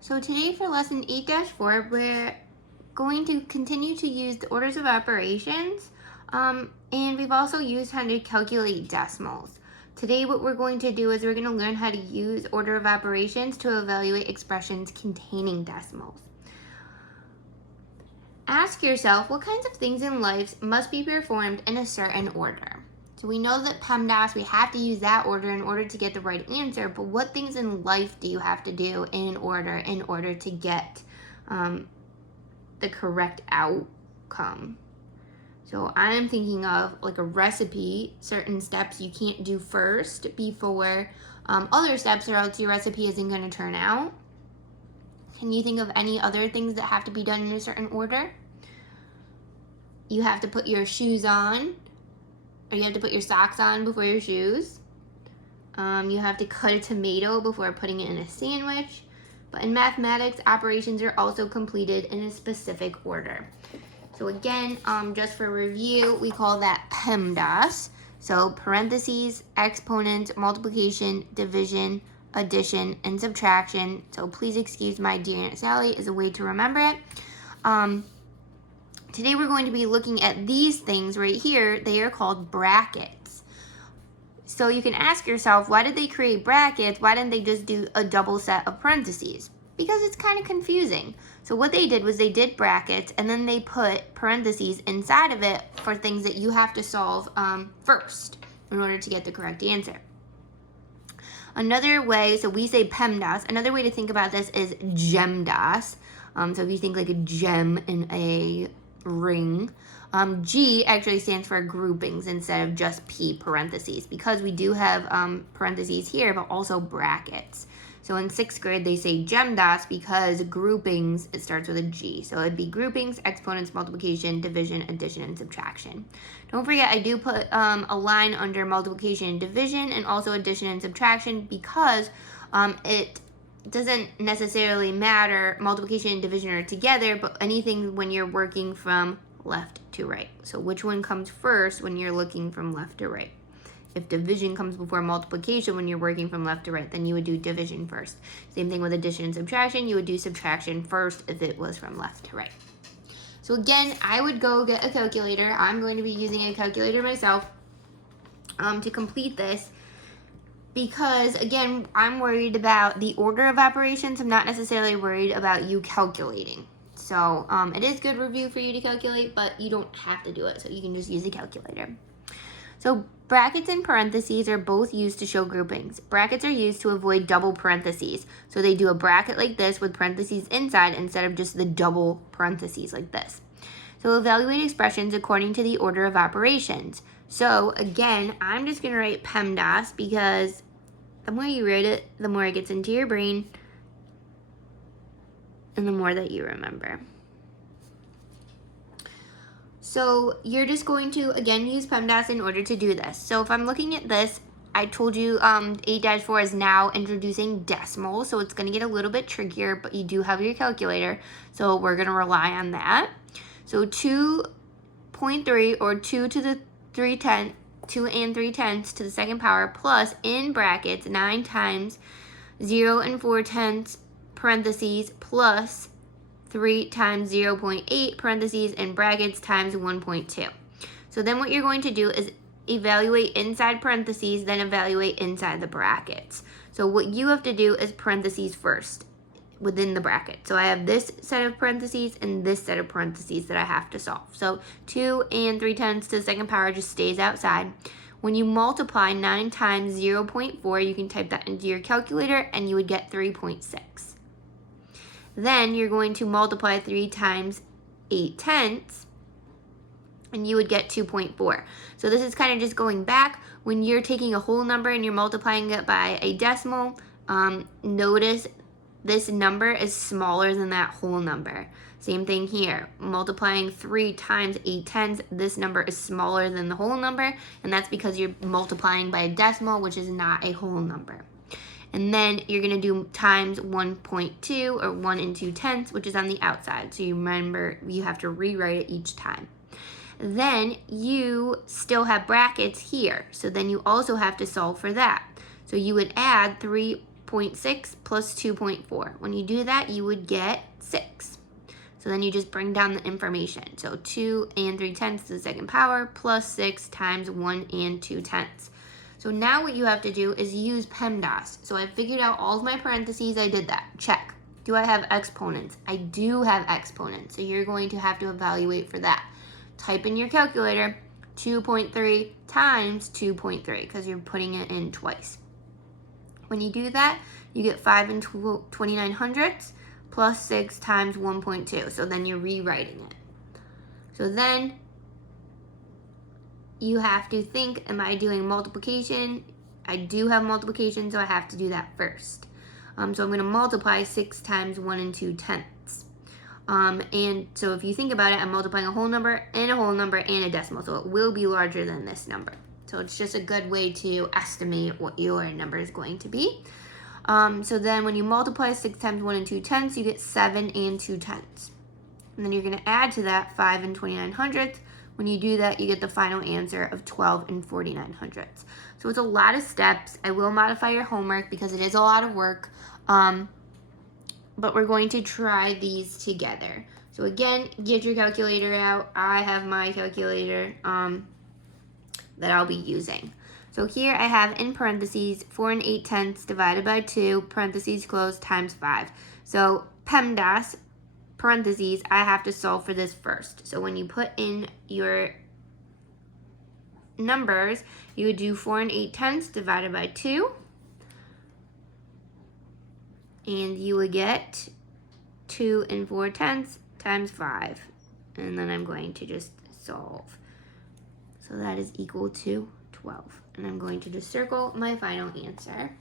So today for lesson 8-4, we're going to continue to use the orders of operations, and we've also used how to calculate decimals. Today what we're going to do is we're going to learn how to use order of operations to evaluate expressions containing decimals. Ask yourself what kinds of things in life must be performed in a certain order. So we know that PEMDAS, we have to use that order in order to get the right answer, but what things in life do you have to do in order to get the correct outcome? So I'm thinking of like a recipe, certain steps you can't do first before other steps, or else your recipe isn't going to turn out. Can you think of any other things that have to be done in a certain order? You have to put your shoes on, or you have to put your socks on before your shoes. You have to cut a tomato before putting it in a sandwich. But in mathematics, operations are also completed in a specific order. So again, just for review, we call that PEMDAS. So parentheses, exponents, multiplication, division, addition, and subtraction. So please excuse my dear Aunt Sally as a way to remember it. Today we're going to be looking at these things right here. They are called brackets. So you can ask yourself, why did they create brackets? Why didn't they just do a double set of parentheses? Because it's kind of confusing. So what they did was they did brackets, and then they put parentheses inside of it for things that you have to solve first in order to get the correct answer. Another way, so we say PEMDAS. Another way to think about this is GEMDAS. So if you think like a gem in a ring, G actually stands for groupings instead of just P parentheses, because we do have parentheses here, but also brackets. So in 6th grade, they say GEMDAS because groupings, it starts with a G. So it'd be groupings, exponents, multiplication, division, addition, and subtraction. Don't forget, I do put a line under multiplication and division, and also addition and subtraction, because it doesn't necessarily matter. Multiplication and division are together, but anything when you're working from left to right. So which one comes first when you're looking from left to right? If division comes before multiplication when you're working from left to right, then you would do division first. Same thing with addition and subtraction. You would do subtraction first if it was from left to right. So again, I would go get a calculator. I'm going to be using a calculator myself to complete this, because again, I'm worried about the order of operations. I'm not necessarily worried about you calculating. So it is good review for you to calculate, but you don't have to do it. So you can just use a calculator. So brackets and parentheses are both used to show groupings. Brackets are used to avoid double parentheses. So they do a bracket like this with parentheses inside instead of just the double parentheses like this. So evaluate expressions according to the order of operations. So again, I'm just going to write PEMDAS because the more you write it, the more it gets into your brain and the more that you remember. So you're just going to, again, use PEMDAS in order to do this. So if I'm looking at this, I told you 8-4 is now introducing decimals, so it's going to get a little bit trickier, but you do have your calculator, so we're going to rely on that. So 2.3, or 2 to the 3/10, 2 and 3/10 to the second power, plus in brackets 9 times 0 and 4/10 parentheses, plus 3 times 0.8 parentheses in brackets times 1.2. So then what you're going to do is evaluate inside parentheses, then evaluate inside the brackets. So what you have to do is parentheses first within the bracket. So I have this set of parentheses and this set of parentheses that I have to solve. So 2 and 3/10 to the second power just stays outside. When you multiply 9 times 0.4, you can type that into your calculator and you would get 3.6. Then you're going to multiply 3 times 8/10, and you would get 2.4. So this is kind of just going back. When you're taking a whole number and you're multiplying it by a decimal, notice this number is smaller than that whole number. Same thing here. Multiplying 3 times 8/10, this number is smaller than the whole number, and that's because you're multiplying by a decimal, which is not a whole number. And then you're going to do times 1.2, or 1 and 2/10, which is on the outside. So you remember, you have to rewrite it each time. Then you still have brackets here. So then you also have to solve for that. So you would add 3 0.6 plus 2.4. When you do that, you would get 6. So then you just bring down the information. So 2 and 3/10 to the second power plus 6 times 1 and 2/10. So now what you have to do is use PEMDAS. So I figured out all of my parentheses. I did that. Check. Do I have exponents? I do have exponents. So you're going to have to evaluate for that. Type in your calculator 2.3 times 2.3 because you're putting it in twice. When you do that, you get 5 and 29 hundredths plus 6 times 1.2. So then you're rewriting it. So then you have to think, am I doing multiplication? I do have multiplication, so I have to do that first. So I'm going to multiply 6 times 1 and 2/10. And so if you think about it, I'm multiplying a whole number and a whole number and a decimal, so it will be larger than this number. So it's just a good way to estimate what your number is going to be. So then when you multiply 6 times 1 and 2/10, you get 7 and 2/10. And then you're going to add to that 5 and 29 hundredths. When you do that, you get the final answer of 12 and 49 hundredths. So it's a lot of steps. I will modify your homework because it is a lot of work. But we're going to try these together. So again, get your calculator out. I have my calculator that I'll be using. So here I have in parentheses 4 and 8/10 divided by 2, parentheses closed, times 5. So PEMDAS, parentheses, I have to solve for this first. So when you put in your numbers, you would do 4 and 8/10 divided by 2. And you would get 2 and 4/10 times 5. And then I'm going to just solve. So that is equal to 12. And I'm going to just circle my final answer.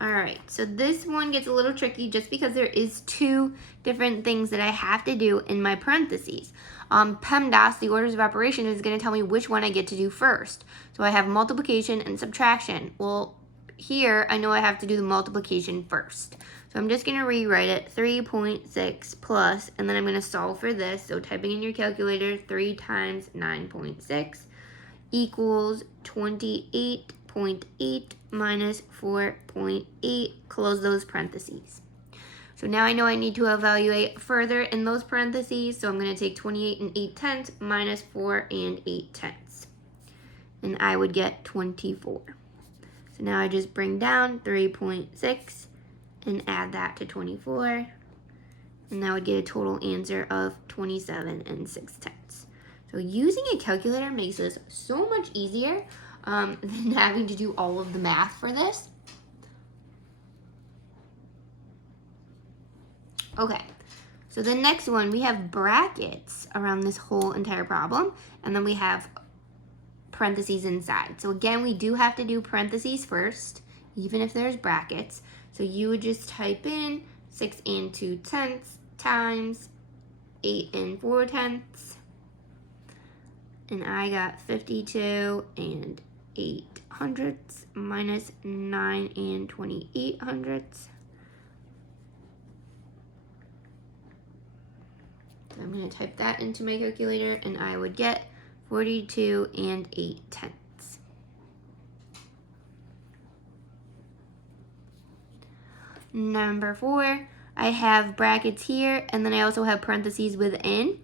All right, so this one gets a little tricky just because there is 2 different things that I have to do in my parentheses. PEMDAS, the orders of operation, is going to tell me which one I get to do first. So I have multiplication and subtraction. Well, here I know I have to do the multiplication first. So I'm just going to rewrite it, 3.6 plus, and then I'm going to solve for this. So typing in your calculator, 3 times 9.6 equals 28.8 minus 4.8, close those parentheses. So now I know I need to evaluate further in those parentheses, so I'm going to take 28 and 8/10 minus 4 and 8/10. And I would get 24. So now I just bring down 3.6 and add that to 24. And that would get a total answer of 27 and 6/10. So using a calculator makes this so much easier than having to do all of the math for this. Okay, so the next one, we have brackets around this whole entire problem, and then we have parentheses inside. So again, we do have to do parentheses first, even if there's brackets. So you would just type in 6 and 2/10 times 8 and 4/10. And I got 52 and 8/100 minus 9 and 28/100. So I'm going to type that into my calculator, and I would get 42 and 8/10. Number 4, I have brackets here, and then I also have parentheses within,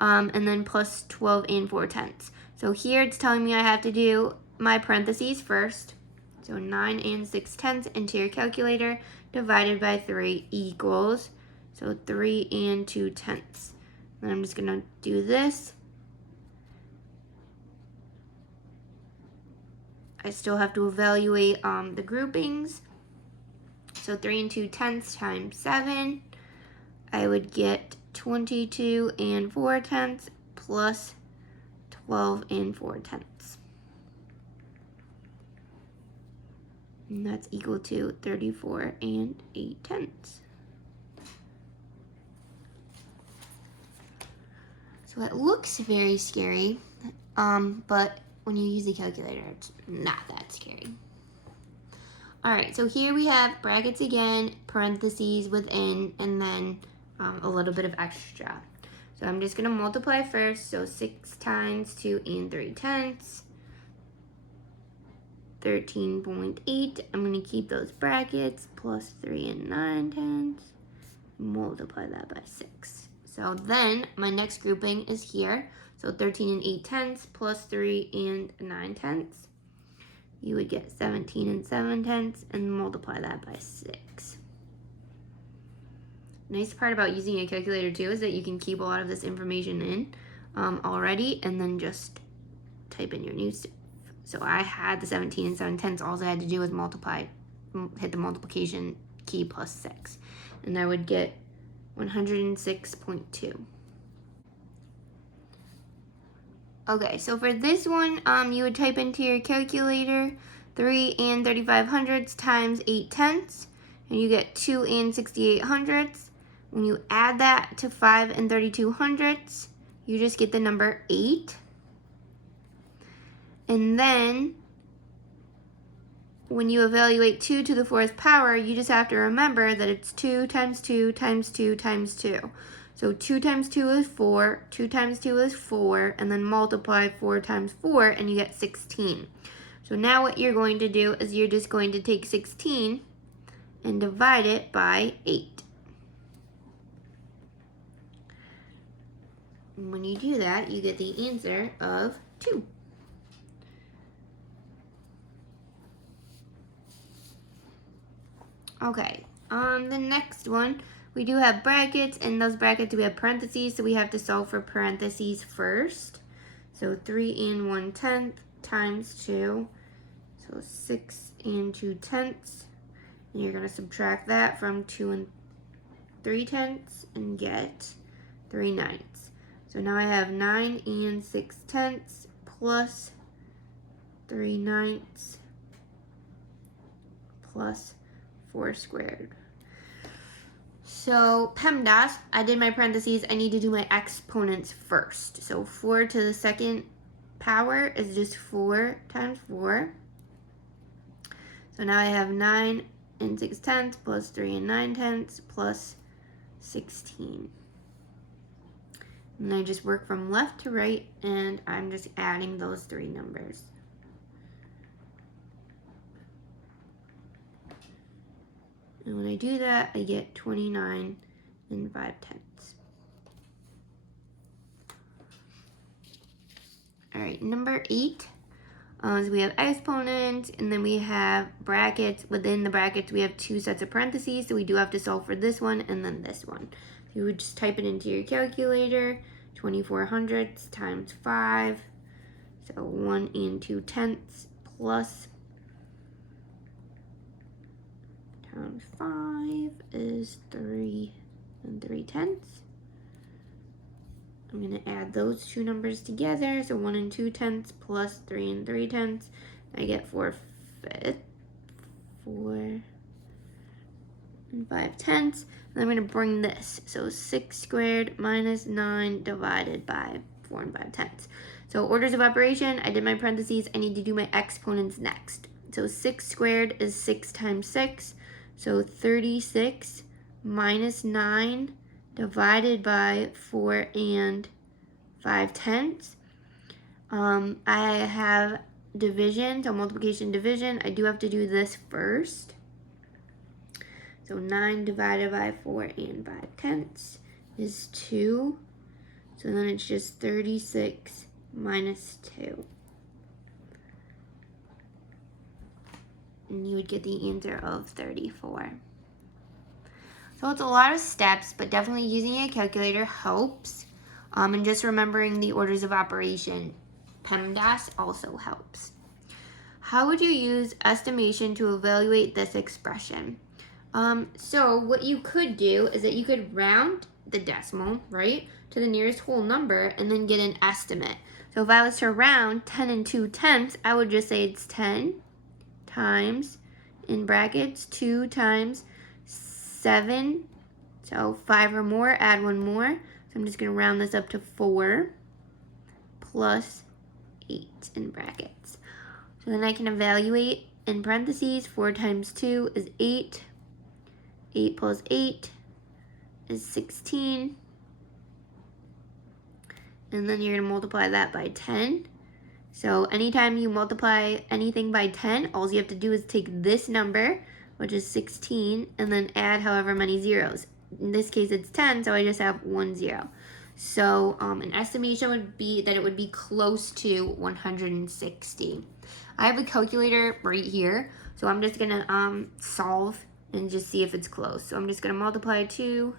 and then plus 12 and 4/10. So here it's telling me I have to do my parentheses first. So 9 and 6/10 into your calculator divided by 3 equals, so 3 and 2/10. Then I'm just going to do this. I still have to evaluate the groupings. So 3 and 2/10 times 7, I would get 22 and 4/10 plus 12 and 4/10. And that's equal to 34 and 8/10. So it looks very scary, but when you use the calculator, it's not that scary. All right, so here we have brackets again, parentheses within, and then a little bit of extra. So I'm just gonna multiply first, so 6 times 2 and 3/10 13.8. I'm going to keep those brackets, plus 3 and 9/10, multiply that by 6. So then my next grouping is here. So 13 and 8/10 plus 3 and 9/10. You would get 17 and 7/10 and multiply that by 6. Nice part about using a calculator too is that you can keep a lot of this information in already and then just type in your new stuff. So I had the 17 and 7/10. All I had to do was multiply, hit the multiplication key plus 6. And I would get 106.2. Okay, so for this one, you would type into your calculator 3 and 35/100 times 8/10, and you get 2 and 68/100. When you add that to 5 and 32/100, you just get the number 8. And then when you evaluate 2 to the 4th power, you just have to remember that it's 2 times 2 times 2 times 2. So 2 times 2 is 4, 2 times 2 is 4, and then multiply 4 times 4, and you get 16. So now what you're going to do is you're just going to take 16 and divide it by 8. And when you do that, you get the answer of 2. Okay, the next one, we do have brackets. In those brackets, we have parentheses, so we have to solve for parentheses first. So 3 and 1/10 times 2, so 6 and 2/10. And you're going to subtract that from 2 and 3/10 and get 3/9. So now I have 9 and 6/10 plus 3/9 plus 4 squared. So PEMDAS, I did my parentheses. I need to do my exponents first. So 4 to the 2nd power is just 4 times 4. So now I have 9 and 6/10 plus 3 and 9/10 plus 16. And I just work from left to right, and I'm just adding those 3 numbers. And when I do that, I get 29 and 5/10. All right, number 8. So we have exponents, and then we have brackets. Within the brackets, we have 2 sets of parentheses, so we do have to solve for this one and then this one. So you would just type it into your calculator, 24/100 times 5, so 1 and 2/10 plus times 5 is 3 and 3/10. I'm going to add those 2 numbers together, so 1 and 2/10 plus 3 and 3/10. I get 4/5, 4 and 5/10. And I'm going to bring this, so 6 squared minus 9 divided by 4 and 5/10. So orders of operation, I did my parentheses. I need to do my exponents next. So 6 squared is 6 times 6, so 36 minus 9 divided by 4 and 5/10. I have division, so multiplication division. I do have to do this first. So 9 divided by 4 and 5/10 is 2. So then it's just 36 minus 2. And you would get the answer of 34. So it's a lot of steps, but definitely using a calculator helps. And just remembering the orders of operation, PEMDAS, also helps. How would you use estimation to evaluate this expression? So what you could do is that you could round the decimal, right, to the nearest whole number and then get an estimate. So if I was to round 10 and 2/10, I would just say it's 10 times, in brackets, 2 times 7, so 5 or more, add 1 more. So I'm just going to round this up to 4 plus 8 in brackets. So then I can evaluate in parentheses, 4 times 2 is 8. 8 plus 8 is 16. And then you're going to multiply that by 10. So anytime you multiply anything by 10, all you have to do is take this number, which is 16, and then add however many zeros. In this case, it's 10, so I just have 1 0. So an estimation would be that it would be close to 160. I have a calculator right here, so I'm just going to solve and just see if it's close. So I'm just going to multiply 2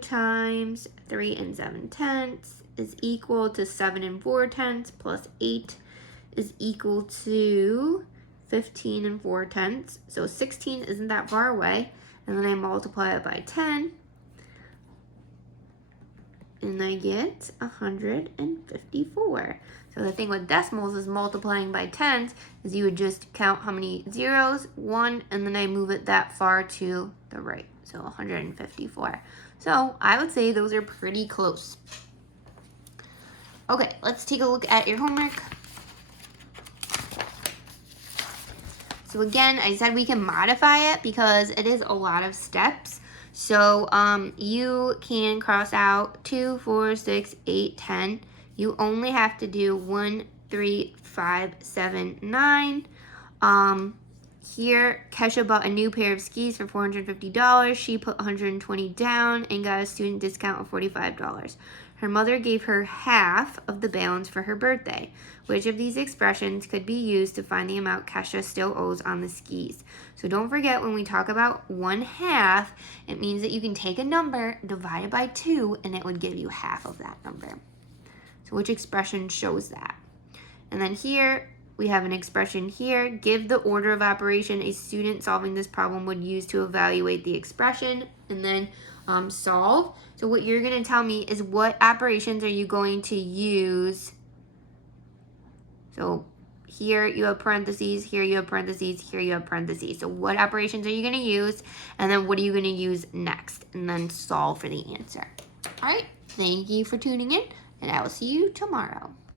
times 3 and 7/10 is equal to 7 and 4/10 plus 8 is equal to 15 and 4/10. So 16 isn't that far away. And then I multiply it by 10. And I get 154. So the thing with decimals is multiplying by tens is you would just count how many zeros, 1, and then I move it that far to the right. So 154. So I would say those are pretty close. Okay, let's take a look at your homework. So again, I said we can modify it because it is a lot of steps. So you can cross out 2, 4, 6, 8, 10. You only have to do 1, 3, 5, 7, 9. Here, Kesha bought a new pair of skis for $450. She put $120 down and got a student discount of $45. Her mother gave her half of the balance for her birthday. Which of these expressions could be used to find the amount Kesha still owes on the skis? So don't forget, when we talk about 1/2, it means that you can take a number, divide it by 2, and it would give you half of that number. So which expression shows that? And then here, we have an expression here. Give the order of operation a student solving this problem would use to evaluate the expression, and then solve. So what you're going to tell me is what operations are you going to use. So here you have parentheses, here you have parentheses, here you have parentheses. So what operations are you going to use? And then what are you going to use next? And then solve for the answer. All right. Thank you for tuning in, and I will see you tomorrow.